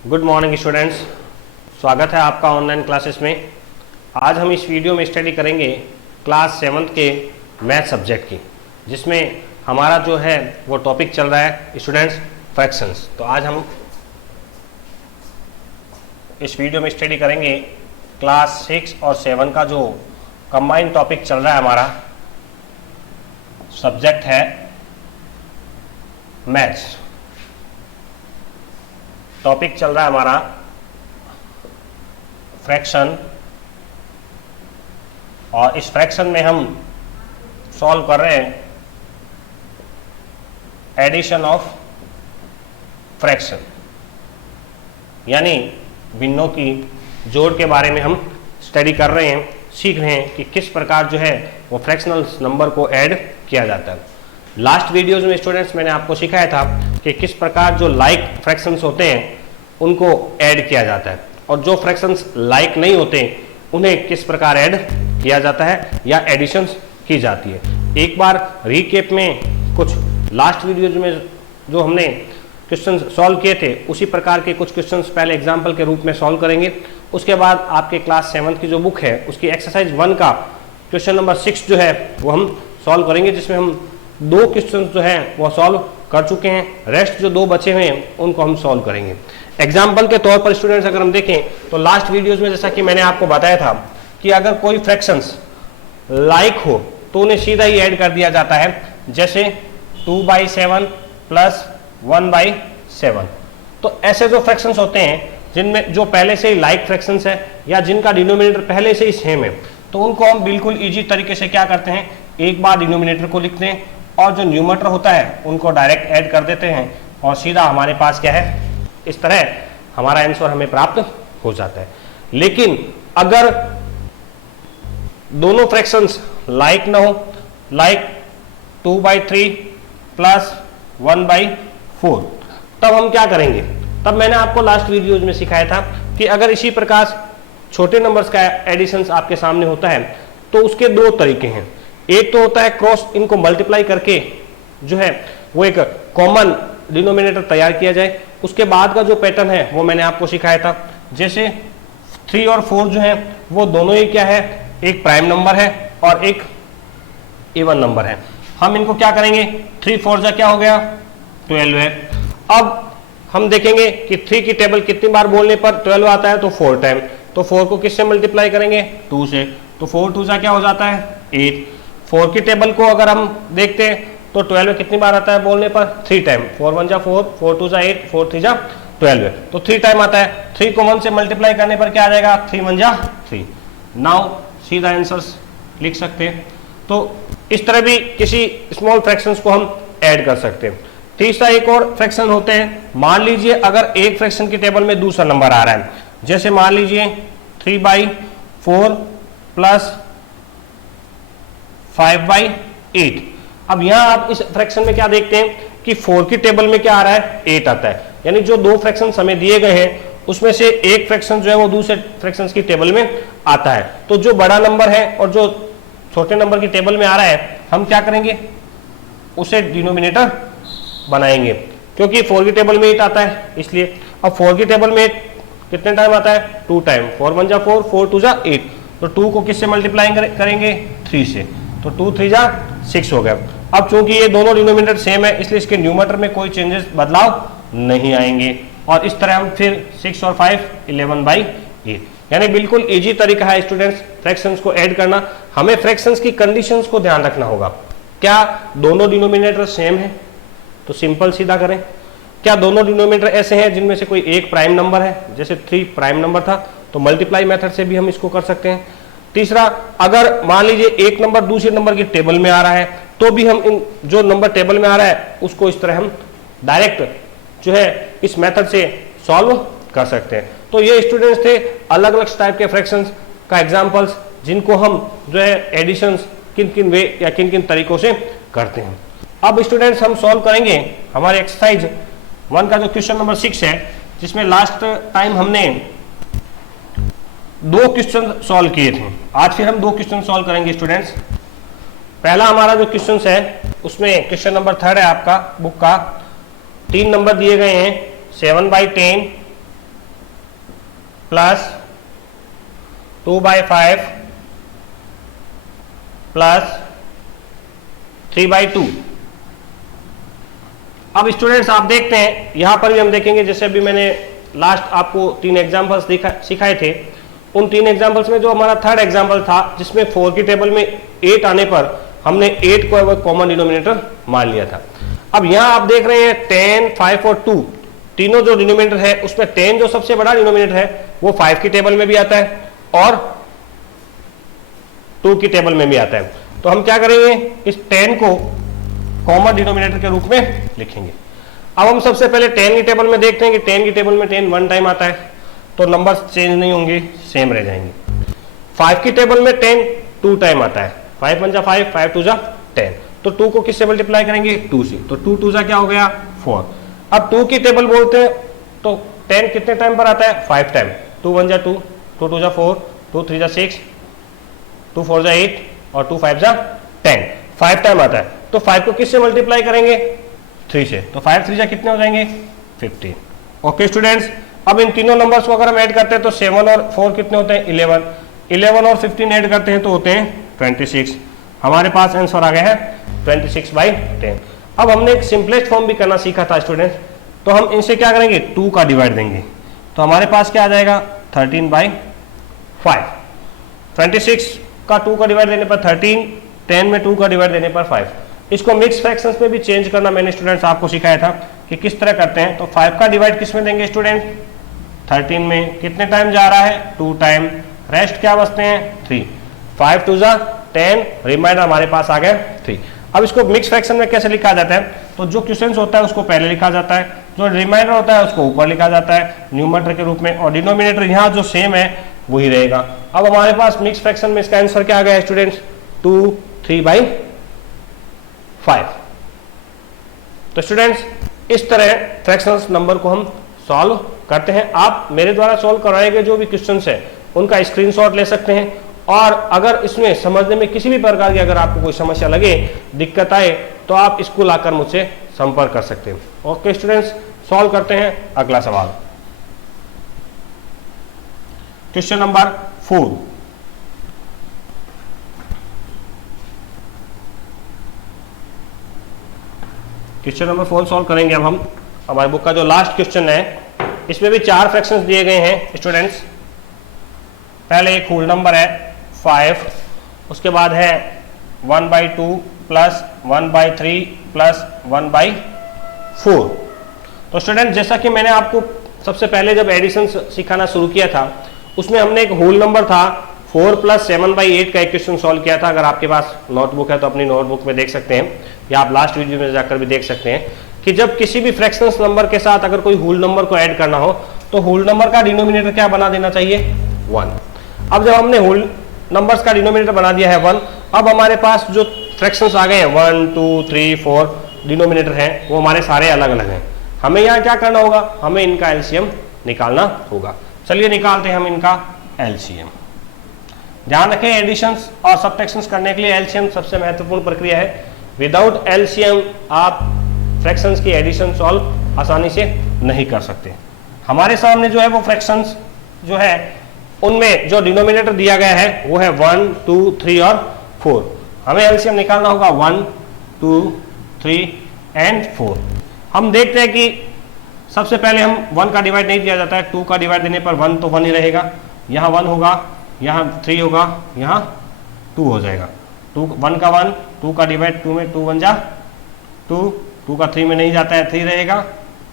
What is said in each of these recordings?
Good morning students, स्वागत है आपका ऑनलाइन क्लासेस में। आज हम इस वीडियो में स्टडी करेंगे क्लास 7th के मैथ सब्जेक्ट की, जिसमें हमारा जो है वो टॉपिक चल रहा है स्टूडेंट्स फ्रैक्शंस। तो आज हम इस वीडियो में स्टडी करेंगे क्लास 6 और 7 का जो कंबाइंड टॉपिक चल रहा है। हमारा सब्जेक्ट है मैथ्स। टॉपिक चल रहा है हमारा फ्रैक्शन, और इस फ्रैक्शन में हम सॉल्व कर रहे हैं एडिशन ऑफ फ्रैक्शन, यानी भिन्नों की जोड़ के बारे में हम स्टडी कर रहे हैं, सीख रहे हैं कि किस प्रकार जो है वो फ्रैक्शनल नंबर को ऐड किया जाता है। लास्ट वीडियोज में स्टूडेंट्स मैंने आपको सिखाया था कि किस प्रकार जो लाइक फ्रैक्शंस होते हैं उनको ऐड किया जाता है, और जो फ्रैक्शंस लाइक नहीं होते उन्हें किस प्रकार ऐड किया जाता है या एडिशंस की जाती है। एक बार रीकैप में कुछ लास्ट वीडियोज में जो हमने क्वेश्चन सॉल्व किए थे उसी प्रकार के कुछ क्वेश्चंस पहले एग्जाम्पल के रूप में सॉल्व करेंगे। उसके बाद आपके क्लास 7th की जो बुक है उसकी एक्सरसाइज 1 का क्वेश्चन नंबर 6 जो है वो हम सॉल्व करेंगे, जिसमें हम 2 क्वेश्चन जो हैं वो सॉल्व कर चुके हैं। रेस्ट जो 2 बचे हुए हैं उनको हम सॉल्व करेंगे। एग्जाम्पल के तौर पर स्टूडेंट्स अगर हम देखें तो लास्ट वीडियोज में जैसा कि मैंने आपको बताया था कि अगर कोई फ्रैक्शंस लाइक हो तो उन्हें सीधा ही ऐड कर दिया जाता है, जैसे 2/7 प्लस 1/7। तो ऐसे जो फ्रैक्शंस होते हैं जिनमें जो पहले से ही लाइक फ्रैक्शंस है या जिनका डिनोमिनेटर पहले से ही सेम है, तो उनको हम बिल्कुल ईजी तरीके से क्या करते हैं, एक बार डिनोमिनेटर को लिखते हैं और जो न्यूमरेटर होता है उनको डायरेक्ट ऐड कर देते हैं, और सीधा हमारे पास क्या है, इस तरह हमारा आंसर हमें प्राप्त हो जाता है। लेकिन अगर दोनों फ्रैक्शंस लाइक ना हो, लाइक 2/3 प्लस 1/4, तब हम क्या करेंगे, तब मैंने आपको लास्ट वीडियोज में सिखाया था कि अगर इसी प्रकार छोटे नंबर्स का एडिशंस आपके सामने होता है तो उसके 2 तरीके हैं। एक तो होता है क्रॉस इनको मल्टीप्लाई करके जो है वो एक कॉमन डिनोमिनेटर तैयार किया जाए। उसके बाद का जो पैटर्न है वो मैंने आपको सिखाया था, जैसे 3 और 4 जो है वो दोनों ही क्या है, एक प्राइम नंबर है और एक इवन नंबर है। हम इनको क्या करेंगे, 3 4 जा क्या हो गया, 12 है। अब हम देखेंगे कि 3 की टेबल कितनी बार बोलने पर 12 आता है, तो 4 टाइम। तो 4 को किससे मल्टीप्लाई करेंगे, 2 से, तो 4 2 जा क्या हो जाता है, 8। 4 की टेबल को अगर हम देखते हैं तो 12 कितनी बार आता है बोलने पर, 3 टाइम। 4 1 जा 4, 4 2 जा 8, 4 3 जा 12, तो 3 टाइम आता है। 3 को 1 से मल्टीप्लाई करने पर क्या आ जाएगा, 3 1 जा 3। नाउ सीधा आंसर्स लिख सकते हैं। तो इस तरह भी किसी स्मॉल फ्रैक्शंस को हम ऐड कर सकते हैं। तीसरा एक और फ्रैक्शन होते हैं, मान लीजिए अगर एक फ्रैक्शन की टेबल में दूसरा नंबर आ रहा है, जैसे मान लीजिए 3/4 प्लस 5/8। अब यहां आप इस फ्रैक्शन में क्या देखते हैं कि 4 की टेबल में क्या आ रहा है, 8 आता है, यानी जो 2 फ्रैक्शन हमें दिए गए हैं उसमें से एक फ्रैक्शन जो है वो दूसरे फ्रैक्शंस की टेबल में आता है। तो जो बड़ा नंबर है और जो छोटे नंबर की टेबल में आ रहा है, हम क्या करेंगे, उसे डिनोमिनेटर बनाएंगे, क्योंकि 4 की टेबल में 8 आता है इसलिए। अब 4 की टेबल में 8 कितने टाइम आता है, 2 टाइम। 4 1 जा 4, 4 2 जा 8, तो 2 को किससे मल्टीप्लाई करेंगे, 3 से, तो 2 3 जा 6 हो गया। अब चूंकि ये दोनों डिनोमिनेटर सेम है इसलिए इसके न्यूमरेटर में कोई चेंजेस बदलाव नहीं आएंगे, और इस तरह हम फिर 6 और 5 11/8, यानी बिल्कुल इजी तरीका है स्टूडेंट्स फ्रैक्शंस को ऐड करना। हमें फ्रैक्शंस की कंडीशंस को ध्यान रखना होगा। क्या दोनों डिनोमिनेटर सेम है, तो सिंपल सीधा करें। क्या दोनों डिनोमिनेटर ऐसे हैं जिनमें से कोई एक प्राइम नंबर है, जैसे 3 प्राइम नंबर था, तो मल्टीप्लाई मेथड से भी हम इसको कर सकते हैं। तीसरा, अगर मान लीजिए एक नंबर दूसरे नंबर की टेबल में आ रहा है, तो भी हम इन जो नंबर टेबल में आ रहा है उसको इस तरह हम डायरेक्ट जो है इस मेथड से सॉल्व कर सकते हैं। तो ये स्टूडेंट्स थे अलग अलग टाइप के फ्रैक्शंस का एग्जांपल्स, जिनको हम जो है एडिशंस किन किन वे या किन किन तरीकों से करते हैं। अब स्टूडेंट्स हम सॉल्व करेंगे हमारे एक्सरसाइज 1 का जो क्वेश्चन नंबर 6 है, जिसमें लास्ट टाइम हमने 2 क्वेश्चन सॉल्व किए थे। आज फिर हम 2 क्वेश्चन सॉल्व करेंगे स्टूडेंट्स। पहला हमारा जो क्वेश्चन है उसमें क्वेश्चन नंबर 3 है आपका बुक का, 3 नंबर दिए गए हैं, 7/10 प्लस 2/5 प्लस 3/2। अब स्टूडेंट्स आप देखते हैं यहां पर भी हम देखेंगे, जैसे अभी मैंने लास्ट आपको 3 एग्जांपल्स सिखाए थे, उन 3 एग्जांपल्स में जो हमारा थर्ड एग्जांपल था जिसमें 4 की टेबल में 8 आने पर हमने 8 को कॉमन डिनोमिनेटर मान लिया था। अब यहां आप देख रहे हैं 10, 5 और 2 तीनों जो डिनोमिनेटर है उसमें 10 जो सबसे बड़ा डिनोमिनेटर है वो 5 की टेबल में भी आता है और 2 की टेबल में भी आता है। तो हम क्या करेंगे, इस 10 को कॉमन डिनोमिनेटर के रूप में लिखेंगे। अब हम सबसे पहले 10 की टेबल में देखते हैं कि 10 की टेबल में 10 1 टाइम आता है, तो नंबर्स चेंज नहीं होंगे, सेम रह जाएंगे। 5 की टेबल में 10 2 टाइम आता है, 5 1 जा 5, 5 2 जा 10, तो 2 को किससे मल्टीप्लाई करेंगे, 2 से, तो 2 2 जा क्या हो गया 4। अब 2 की टेबल बोलते हैं तो 10 कितने टाइम पर आता है, 5 टाइम, 2 1 जा 2, 2 2 जा 4, 2 3 जा 6, 2 4 जा 8 और 2 5 जा 10, 5 टाइम आता है। तो 5 को किससे मल्टीप्लाई करेंगे, 3 से, तो 5 3 जा कितने हो जाएंगे 15। ओके स्टूडेंट्स, अब इन तीनों नंबर्स को अगर हम ऐड करते हैं तो 7 और 4 कितने होते हैं 11, 11 और 15 ऐड करते हैं तो होते हैं 26। हमारे पास आंसर आ गया है 26/10। अब हमने एक सिंपलेस्ट फॉर्म भी करना सीखा था स्टूडेंट्स, तो हम इनसे क्या करेंगे 2 का डिवाइड देंगे, तो हमारे पास क्या आ जाएगा 13/5। 26 का 2 का डिवाइड देने पर 13, 10 में 2 का डिवाइड देने पर 5। इसको मिक्स फ्रैक्शंस में भी चेंज करना मैंने स्टूडेंट्स आपको सिखाया था कि किस तरह करते हैं। तो 5 का डिवाइड किस में देंगे स्टूडेंट, 13 में, कितने टाइम जा रहा है 2 टाइम, रेस्ट क्या बचते हैं 3, 5 2 जा 10, रिमाइंडर हमारे पास आ गया 3। अब इसको मिक्स फ्रैक्शन में कैसे लिखा जाता है, तो जो क्वेश्चन होता है उसको पहले लिखा जाता है, जो रिमाइंडर होता है उसको ऊपर लिखा जाता है न्यूमरेटर के रूप में, और डिनोमिनेटर यहाँ जो सेम है वही रहेगा। अब हमारे पास मिक्स फ्रैक्शन में इसका आंसर क्या आ गया स्टूडेंट्स, 2 3/5। तो स्टूडेंट्स इस तरह फ्रैक्शंस नंबर को हम सॉल्व करते हैं। आप मेरे द्वारा सॉल्व कराए गए जो भी क्वेश्चंस है उनका स्क्रीनशॉट ले सकते हैं, और अगर इसमें समझने में किसी भी प्रकार की अगर आपको कोई समस्या लगे, दिक्कत आए, तो आप स्कूल आकर मुझसे संपर्क कर सकते हैं। ओके स्टूडेंट्स, सॉल्व करते हैं अगला सवाल। Question number 4। Question number 4 solve करेंगे अब हम। हमारे बुक का जो लास्ट क्वेश्चन है इसमें भी 4 फ्रैक्शंस दिए गए हैं स्टूडेंट्स। पहले एक होल नंबर है 5, उसके बाद है 1/2 प्लस 1/3 प्लस 1/4। तो स्टूडेंट जैसा कि मैंने आपको सबसे पहले जब एडिशन सिखाना शुरू किया था उसमें हमने एक होल नंबर था 4 + 7/8 का एक क्वेश्चन सॉल्व किया था। अगर आपके पास नोटबुक है तो अपनी नोटबुक में देख सकते हैं, या आप लास्ट वीडियो में जाकर भी देख सकते हैं कि जब किसी भी फ्रैक्शंस नंबर के साथ अगर कोई होल नंबर को ऐड करना हो तो होल नंबर का डिनोमिनेटर क्या बना देना चाहिए 1। अब जब हमने होल नंबर्स का डिनोमिनेटर बना दिया है 1, अब हमारे पास जो फ्रैक्शंस आ गए हैं 1 2 3 4 डिनोमिनेटर हैं वो हमारे सारे अलग अलग हैं। हमें यहाँ क्या करना होगा, हमें इनका एलसीएम निकालना होगा। चलिए निकालते हैं हम इनका एलसीएम। ध्यान रखें एडिशंस और सबट्रैक्शंस करने के लिए एलसीएम सबसे महत्वपूर्ण प्रक्रिया है। विदाउट एलसीएम आप फ्रैक्शंस की एडिशन सॉल्व आसानी से नहीं कर सकते। हमारे सामने जो है वो फ्रैक्शंस जो है उनमें जो डिनोमिनेटर दिया गया है वो है 1 2 3 और 4। हमें एलसीएम निकालना होगा 1 2 3 एंड 4। हम देखते हैं कि सबसे पहले हम 1 का डिवाइड नहीं दिया जाता है, 2 का डिवाइड देने पर 1 तो 1 ही रहेगा, यहाँ 1 होगा, यहाँ 3 होगा, यहाँ 2 हो जाएगा। 1 का 1, 2 का डिवाइड 2 में 2 1 जा 2, 2 का 3 में नहीं जाता है 3 रहेगा,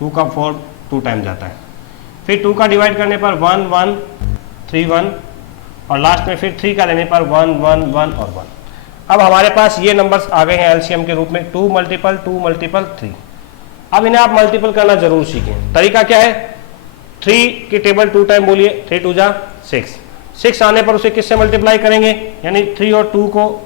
2 का 4 2 टाइम जाता है। फिर 2 का डिवाइड करने पर 1 1 3 1 और लास्ट में फिर 3 का लेने पर 1 1 1 और 1। अब हमारे पास ये नंबर्स आ गए हैं एलसीएम के रूप में 2 × 3। अब इन्हें आप मल्टीपल करना जरूर सीखें। तरीका क्या है, 3 की टेबल 2 टाइम बोलिए, 3 2 जा 6, 6 आने पर उसे किससे मल्टीप्लाई करेंगे, यानी 3 और 2 को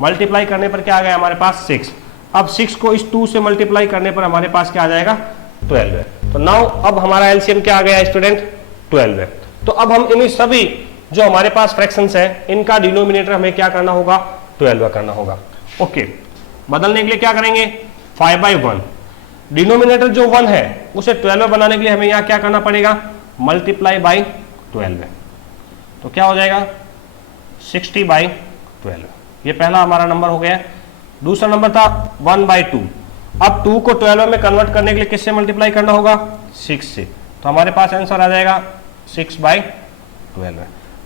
मल्टीप्लाई करने पर क्या आ गया हमारे पास 6। अब 6 को इस 2 से मल्टीप्लाई करने पर हमारे पास क्या आ जाएगा 12 है। तो नाउ अब हमारा एलसीएम क्या आ गया स्टूडेंट 12 है। तो अब हम इन सभी जो हमारे पास फ्रैक्शंस है इनका डिनोमिनेटर हमें क्या करना होगा 12 करना होगा। ओके, बदलने के लिए क्या करेंगे 5/1। डिनोमिनेटर जो 1 है उसे 12 बनाने के लिए हमें यहाँ क्या करना पड़ेगा, मल्टीप्लाई बाई 12 है। तो क्या हो जाएगा 60/12। ये पहला हमारा नंबर हो गया। दूसरा नंबर था 1/2। अब 2 को 12 में कन्वर्ट करने के लिए किससे मल्टीप्लाई करना होगा 6 से। तो हमारे पास आंसर आ जाएगा 6/12।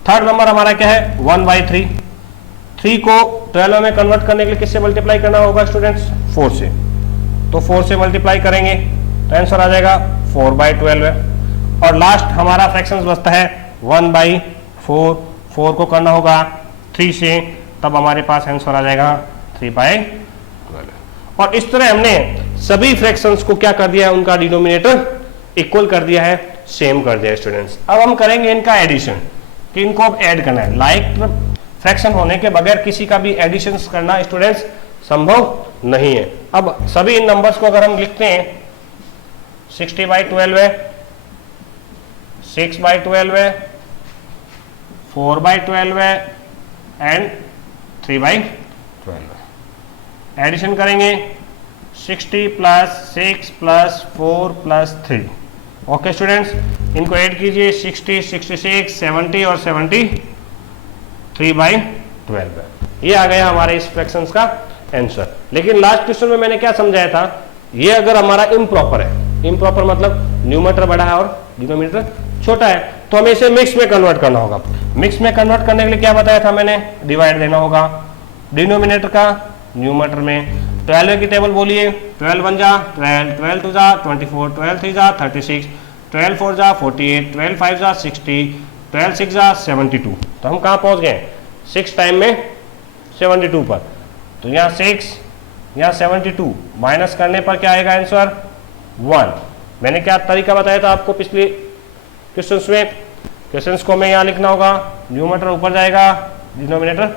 थर्ड नंबर हमारा क्या है 1/3। 3 को 12 में कन्वर्ट करने के लिए किससे मल्टीप्लाई करना होगा स्टूडेंट्स 4 से। तो 4 से मल्टीप्लाई करेंगे तो आंसर आ जाएगा 4/12। और लास्ट हमारा फ्रैक्शंस बचता है 1/4। 4 को करना होगा 3 से, तब हमारे पास आंसर आ जाएगा 3/12। और इस तरह हमने सभी फ्रैक्शंस को क्या कर दिया है, उनका डिनोमिनेटर इक्वल कर दिया है, सेम कर दिया है स्टूडेंट्स। अब हम करेंगे इनका एडिशन, कि इनको अब ऐड करना है। लाइक फ्रैक्शन होने के बगैर किसी का भी एडिशन करना स्टूडेंट्स संभव नहीं है। अब सभी इन नंबर्स को अगर हम लिखते हैं 60/12 है, 6/12 है, 4/12 है एंड 3/12। एडिशन करेंगे 60 + 6 + 4 + 3। ओके स्टूडेंट्स, इनको ऐड कीजिए 60, 66, 70 और 73/12। ये आ गया हमारे इस फ्रैक्शंस का आंसर। लेकिन लास्ट क्वेश्चन में मैंने क्या समझाया था, ये अगर हमारा इम्प्रॉपर है, इम्प्रॉपर मतलब न्यूमरेटर बड़ा है और डिनोमिनेटर छोटा है, तो हमें इसे मिक्स में कन्वर्ट करना होगा। मिक्स में कन्वर्ट करने के लिए क्या बताया था मैंने, डिवाइड देना होगा डिनोमिनेटर का न्यूमरेटर में। 12 की टेबल बोलिए, 12 1 जा 12, 12 2 जा 24, 12 3 जा 36, 12 4 जा 48, 12 5 जा 60, 12 6 जा 72। तो हम कहाँ पहुँच गए 6 टाइम में 72 पर। तो यहाँ 6 यहाँ 72 माइनस करने पर क्या आएगा आंसर 1। मैंने क्या तरीका बताया था आपको पिछले क्वेश्चंस में, क्वेश्चंस को हमें यहाँ लिखना होगा, न्यूमरेटर ऊपर जाएगा, डिनोमिनेटर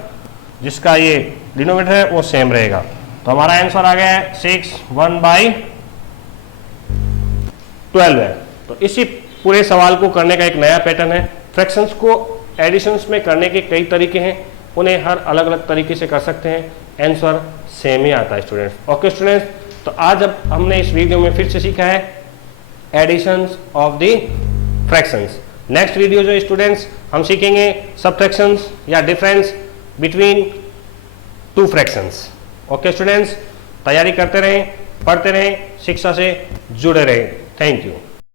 जिसका ये डिनोमिनेटर है वो सेम रहेगा। तो हमारा आंसर आ गया है 6 1/12 है। तो इसी पूरे सवाल को करने का एक नया पैटर्न है। फ्रैक्शंस को एडिशंस में करने के कई तरीके हैं, उन्हें हर अलग अलग तरीके से कर सकते हैं, आंसर सेम ही आता है स्टूडेंट्स। ओके स्टूडेंट्स, तो आज अब हमने इस वीडियो में फिर से सीखा है additions of the fractions. Next video जो स्टूडेंट्स हम सीखेंगे सबट्रैक्शंस या difference between 2 fractions. Okay students, तैयारी करते रहें, पढ़ते रहें, शिक्षा से जुड़े रहें। Thank you.